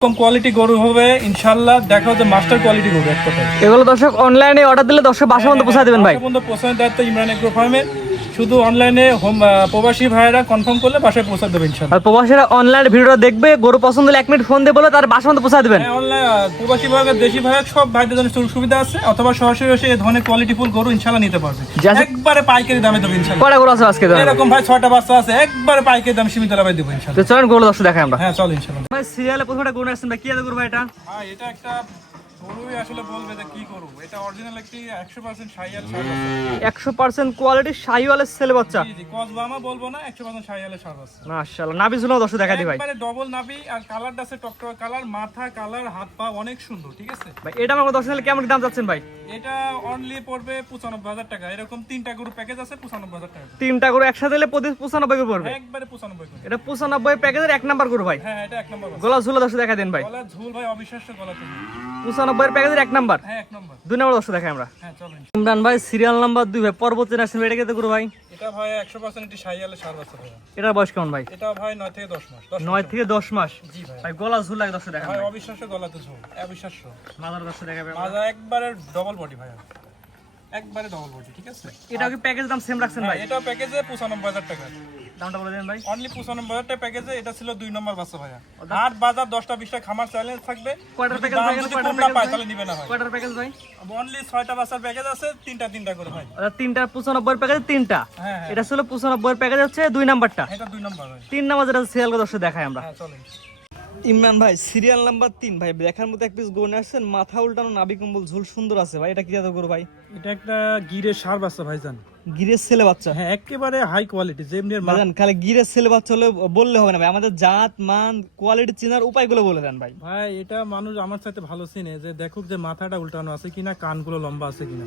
কম quality গরু হবে ইনশাল্লাহ দেখা হচ্ছে মাস্টার কোয়ালিটি গরু এক এগুলো দর্শক অনলাইনে অর্ডার দিলে দর্শক বাসা পর্যন্ত পৌঁছা দেবেন ভাই। পর্যন্ত পৌঁছানোর দায়িত্ব ইমরান এগ্রো ফার্মের শুধু অনলাইনে হোম প্রবাসী ভাইয়েরা কনফার্ম করলে বাসায় পৌঁছা দেবে ইনশাল্লাহ। আর প্রবাসীরা অনলাইন ভিডিওটা দেখবে গরু পছন্দ হলে এক মিনিট ফোন দিয়ে বলে তার বাসা মতো পৌঁছা দেবেন। হ্যাঁ অনলাইন প্রবাসী ভাইয়ের দেশি ভাইয়ের সব ভাইদের জন্য সুবিধা আছে অথবা সরাসরি এসে এই ধরনের কোয়ালিটি ফুল গরু ইনশাল্লাহ নিতে পারবে। একবারে পাইকারি দামে দেবে ইনশাল্লাহ। কটা গরু আছে আজকে এরকম ভাই ছয়টা বাচ্চা আছে একবারে পাইকারি দাম সীমিত লাভে দেবো তো ইনশাল্লাহ চলেন গরু দর্শক দেখাই আমরা। হ্যাঁ চল ইনশাল্লাহ। ভাই সিরিয়ালে প্রথমটা গরু আসছেন ভাই কি আছে গরু ভাই এটা? হ্যাঁ এটা একটা গরুই আসলে বলবে যে কি করব। এটা অরিজিনাল একটি একশো পার্সেন্ট সাইয়াল সার আছে। একশো পার্সেন্ট কোয়ালিটি শাহিওয়ালের ছেলে বাচ্চা। জি জি কসবামা বলব না একশো পার্সেন্ট সাইয়ালের সার আছে। মাশাআল্লাহ নাবি শুনো দর্শক দেখাই দি ভাই। একবারে ডবল নাভি আর কালারটা আছে টকটক কালার মাথা কালার হাত পা অনেক সুন্দর ঠিক আছে? ভাই এটা আমার দর্শক নিলে কেমন দাম যাচ্ছেন ভাই? এটা অনলি পড়বে পঁচানব্বই হাজার টাকা। এরকম তিনটা গরু প্যাকেজ আছে পঁচানব্বই হাজার টাকা তিনটা গরু একসাথে নিলে প্রতি পড়বে? একবারে পঁচানব্বই করে। এটা পঁচানব্বই প্যাকেজের এক নাম্বার গরু ভাই। হ্যাঁ এটা এক নম্বর গোলা ঝুলা দর্শক দেখা দেন ভাই। গলা ঝুল ভাই অবিশ্বাস্য গলা পঁচানব্বই প্যাকেজের এক নাম্বার হ্যাঁ দুই নম্বর দর্শক দেখাই আমরা। হ্যাঁ ইমরান ভাই সিরিয়াল নাম্বার দুই ভাই পরবর্তী আসছেন এটা কেতে ভাই? এটা ভাই একশো পার্সেন্ট একটি সাইয়ালের সার আছে এটার বয়স কেমন ভাই? এটা ভাই নয় থেকে দশ মাস। নয় থেকে দশ মাস। জি ভাই। গলা ঝুল লাগে দর্শক দেখা ভাই। অবিশ্বাস্য গলাতে ঝুল। অবিশ্বাস্য। মাদার দর্শক দেখাবে মাজা একবারে ডবল বডি ভাই একবারে ডবল বডি ঠিক আছে? এটা কি প্যাকেজ দাম সেম রাখছেন ভাই? হ্যাঁ, এটা প্যাকেজে পঁচানব্বই হাজার টাকা। দামটা বলে দেন ভাই। অনলি পঁচানব্বই হাজার টাকা প্যাকেজে এটা ছিল দুই নম্বর বাচ্চা ভাইয়া। আট বাজার খামার চ্যালেঞ্জ থাকবে। কয়টার যদি প্যাকেজ ভাই না প্যাকেজ পায় তাহলে নিবে না হয় কয়টার প্যাকেজ ভাই? অনলি বাচ্চার প্যাকেজ আছে তিনটা তিনটা করে ভাই। আচ্ছা তিনটা পঁচানব্বই প্যাকেজ তিনটা? হ্যাঁ হ্যাঁ। এটা ছিল পঁচানব্বই প্যাকেজ হচ্ছে দুই নাম্বারটা? এটা দুই নম্বর ভাই। তিন নাম্বার যেটা সিরিয়াল দর্শক দেখাই আমরা। হ্যাঁ চলেন। ইমরান ভাই সিরিয়াল নাম্বার তিন ভাই দেখার মতো এক পিস গনে আসছেন মাথা উল্টানো নাবি কম্বল ঝুল সুন্দর আছে ভাই এটা কি জাতের গরু ভাই? এটা একটা গিরের সার বাচ্চা ভাইজান। গিরের ছেলে বাচ্চা? হ্যাঁ একেবারে হাই কোয়ালিটি যেমনি ভাইজান খালি গিরের ছেলে বাচ্চা হলে বললে হবে না ভাই আমাদের জাত মান কোয়ালিটি চেনার উপায়গুলো বলে দেন ভাই। ভাই এটা মানুষ আমার সাথে ভালো চিনে যে দেখুক যে মাথাটা উল্টানো আছে কিনা কানগুলো লম্বা আছে কিনা।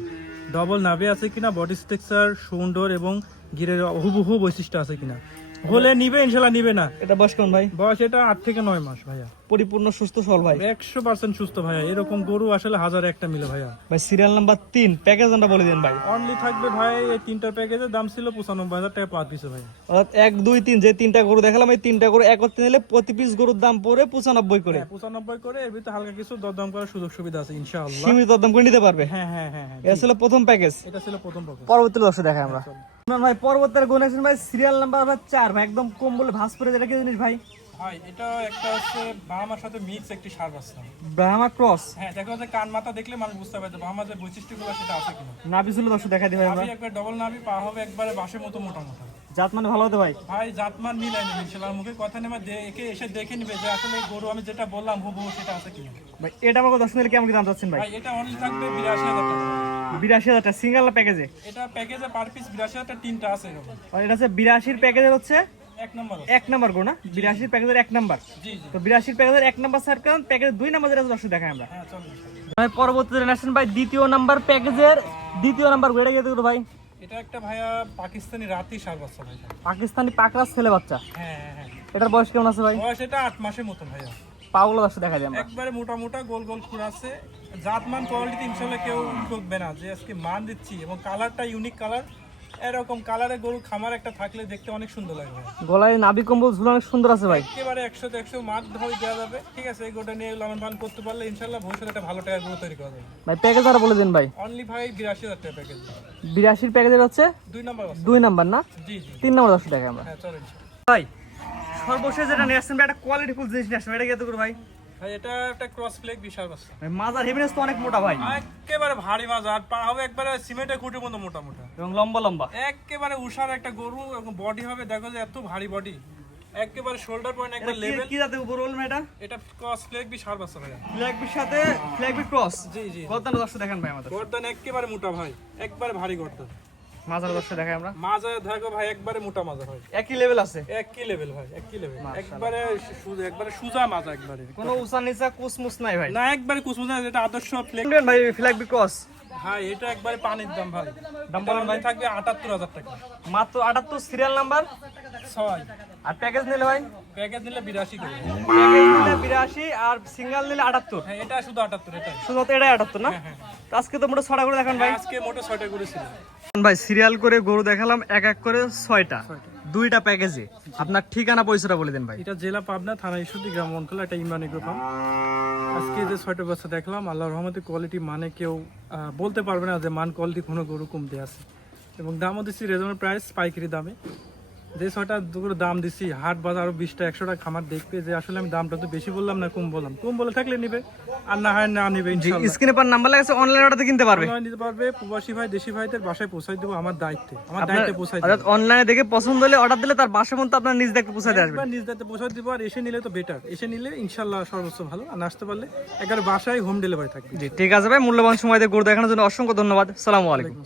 ডবল নাভি আছে কিনা বডি স্ট্রাকচার সুন্দর এবং গিরের হুবহু বৈশিষ্ট্য আছে কিনা। হলে নিবে ইনশাল্লাহ নিবে না। এটা বয়স কেমন ভাই? বয়স এটা আট থেকে নয় মাস ভাইয়া। পরিপূর্ণ সুস্থ সল ভাই। একশো পার্সেন্ট সুস্থ ভাইয়া। এরকম গরু আসলে হাজার একটা মিলে ভাইয়া। ভাই সিরিয়াল নাম্বার তিন প্যাকেজ বলে দেন ভাই। অনলি থাকবে ভাই এই তিনটার প্যাকেজের দাম ছিল পঁচানব্বই হাজার টাকা পার পিছে ভাই অর্থাৎ এক দুই তিন যে তিনটা গরু দেখালাম এই তিনটা গরু একত্রে নিলে প্রতি পিস গরুর দাম পড়ে পঁচানব্বই করে। হ্যাঁ পঁচানব্বই করে। এর ভিতরে হালকা কিছু দরদাম করার সুযোগ সুবিধা আছে ইনশাআল্লাহ। সীমিত দাম করে নিতে পারবে? হ্যাঁ হ্যাঁ হ্যাঁ হ্যাঁ এটা ছিল প্রথম প্যাকেজ এটা ছিল প্রথম প্যাকেজ পরবর্তী দর্শক দেখাই আমরা। ইমরান ভাই পর্বতের গুণ ভাই সিরিয়াল নাম্বার ভাই চার ভাই একদম কম বলে ভাস করে যেটা কি জিনিস ভাই? ভাই এটা একটা হচ্ছে বাহামার সাথে মিক্স একটি সার আছে ব্রাহ্মা ক্রস হ্যাঁ দেখা যাচ্ছে কান মাথা দেখলে মানুষ বুঝতে পারবে বাহামার যে বৈশিষ্ট্যগুলো সেটা আছে কিনা। নাভি ছিল দর্শক দেখা দিবে আমরা। একবার ডবল নাভি পা হবে একবারে বাসের মতো মোটা মোটা। জাত মানে ভালো হতে ভাই ভাই জাতমান মিলাই নেবে ইনশাল্লাহ মুখে কথা নেবে দেখে এসে দেখে নিবে যে আসলে গরু আমি যেটা বললাম হুবহু সেটা আছে কিনা। ভাই এটা আমাকে দশ মিনিট কেমন কি দাম চাচ্ছেন ভাই? ভাই এটা অনলি থাকবে বিরাশি হাজার টাকা। বিরাশি হাজার টাকা সিঙ্গেল প্যাকেজে এটা প্যাকেজে পার পিস বিরাশি হাজার টাকা তিনটা আছে এরকম। আর এটা হচ্ছে বিরাশির প্যাকেজের হচ্ছে এক নম্বর এক নাম্বার গো না? বিরাশির প্যাকেজের এক নাম্বার। তো বিরাশির প্যাকেজের এক নাম্বার স্যার কারণ প্যাকেজের দুই নাম্বার দর্শক দেখাই আমরা। হ্যাঁ পরবর্তীতে আসেন ভাই দ্বিতীয় নাম্বার প্যাকেজের দ্বিতীয় নাম্বার এটা গিয়ে দেখো ভাই। এটা একটা ভাইয়া পাকিস্তানি রাতি সার বাচ্চা ভাই পাকিস্তানি পাকড়া ছেলে বাচ্চা? হ্যাঁ হ্যাঁ হ্যাঁ। এটার বয়স কেমন আছে ভাই? বয়স এটা আট মাসের মতন ভাইয়া। পাগুলো দর্শক দেখা যায় একবারে মোটা মোটা গোল গোল খুঁড় আছে জাতমান কোয়ালিটি ইনশাল্লাহ কেউ ঠকবে না। যে আজকে মান দিচ্ছি এবং কালারটা ইউনিক কালার এরকম কালারে গরু খামার একটা থাকলে দেখতে অনেক সুন্দর লাগবে। গলায় নাভি কম্বল ঝুল অনেক সুন্দর আছে ভাই। একেবারে একশো একশো মাঠ ধরে দেওয়া যাবে ঠিক আছে? এই গোটা নিয়ে লালন পালন করতে পারলে ইনশাল্লাহ ভবিষ্যতে একটা ভালো টাকা গরু তৈরি করা যাবে। ভাই প্যাকেজ আর বলে দিন ভাই। অনলি ভাই বিরাশি হাজার টাকা প্যাকেজ বিরাশির প্যাকেজের হচ্ছে দুই নম্বর আছে দুই নাম্বার না? জি জি। তিন নাম্বার দর্শক দেখাই আমরা। হ্যাঁ চলেন। ভাই সর্বশেষ যেটা নিয়ে আসছেন একটা কোয়ালিটি ফুল জিনিস নিয়ে আসছেন। এটা গিয়ে দেখো ভাই? ভাই এটা একটা ক্রস প্লেগ বিশাল বাচ্চা ভাই মাজার হেভিনেস তো অনেক মোটা ভাই। একেবারে ভারী মাছ আর পা হবে একবারে সিমেন্টের খুঁটির মতো মোটা মোটা। এবং লম্বা লম্বা। একেবারে উষার একটা গরু এবং বডি হবে দেখো যে এত ভারী বডি একেবারে শোল্ডার পয়েন্ট একবার এটা লেভেল কি- জাতের গরু বলবেন এটা? এটা ক্রস প্লেগ বি সার বাচ্চা ভাইয়া ফ্ল্যাগ বির সাথে flag B cross G G. গর্দান দর্শক দেখেন ভাই আমাদের। গর্দান একেবারে মোটা ভাই একবারে ভারী গর্দান। মাজার দর্শক দেখাই আমরা। মাজা দেখো ভাই একবারে মোটা মাজা হয়। একই লেভেল আছে? এক কি লেভেল ভাই এক কি লেভেল একবারে সুজা একবারে সুজা মাজা একবারে। কোনো উঁচা নিচা কুসমুস নাই ভাই। না একবারে কুসমুজা যেটা আদর্শ প্লেগ ভাই ফ্ল্যাগ বি ভাই এটা একবারে পানির দাম ভাই। দাম বলেন ভাই। থাকবে আটাত্তর হাজার টাকা। মাত্র আটাত্তর সিরিয়াল নাম্বার ছয়। আর প্যাকেজ নিলে ভাই? প্যাকেজ নিলে বিরাশি করে। প্যাকেজ নিলে বিরাশি আর সিঙ্গেল নিলে আটাত্তর। হ্যাঁ এটা শুধু আটাত্তর এটাই। শুধুমাত্র এটাই আটাত্তর না? তো আজকে তো মোটা ছটা করে দেখান ভাই। আজকে মোটে ছয়টা করেছিল ভাই সিরিয়াল করে গরু দেখালাম এক এক করে ছয়টা। দুইটা প্যাকেজে আপনার ঠিকানা পয়সাটা বলে দেন ভাই। এটা জেলা পাবনা থানা ইস্যুটি গ্রাম অঞ্চল এটা ইমরান এগ্রো ফার্ম। আজকে যে ছয়টা বস্তা দেখলাম আল্লাহ রহমতে কোয়ালিটি মানে কেউ বলতে পারবে না যে মান কোয়ালিটি কোনো গরু কমতে আছে। এবং দামও দিচ্ছি রেজনেবল প্রাইস পাইকারি দামে। যে ছয়টা দাম দিচ্ছি হাট বাজার আরও বিশটা একশোটা খামার দেখবে যে আসলে আমি দামটা তো বেশি বললাম না কম বললাম। কম বলে থাকলে নিবে আর না হয় না নিবে স্ক্রিনে পার নাম্বার লাগাচ্ছে অনলাইন কিনতে পারবে। অনলাইন নিতে পারবে প্রবাসী ভাই দেশি ভাইদের বাসায় পৌঁছাই দেবো আমার দায়িত্বে আমার দায়িত্বে পৌঁছাই দেবো। অর্থাৎ অনলাইনে দেখে পছন্দ হলে অর্ডার দিলে তার বাসা মতো আপনার নিজ আসবে। একবার নিজ দায়িত্বে পৌঁছাই দিব আর এসে নিলে তো বেটার এসে নিলে ইনশাল্লাহ সর্বোচ্চ ভালো আর আসতে পারলে একবার বাসায় হোম ডেলিভারি থাকবে। জি ঠিক আছে ভাই মূল্যবান সময় দিয়ে গরু দেখানোর জন্য অসংখ্য ধন্যবাদ। সালামু আলাইকুম।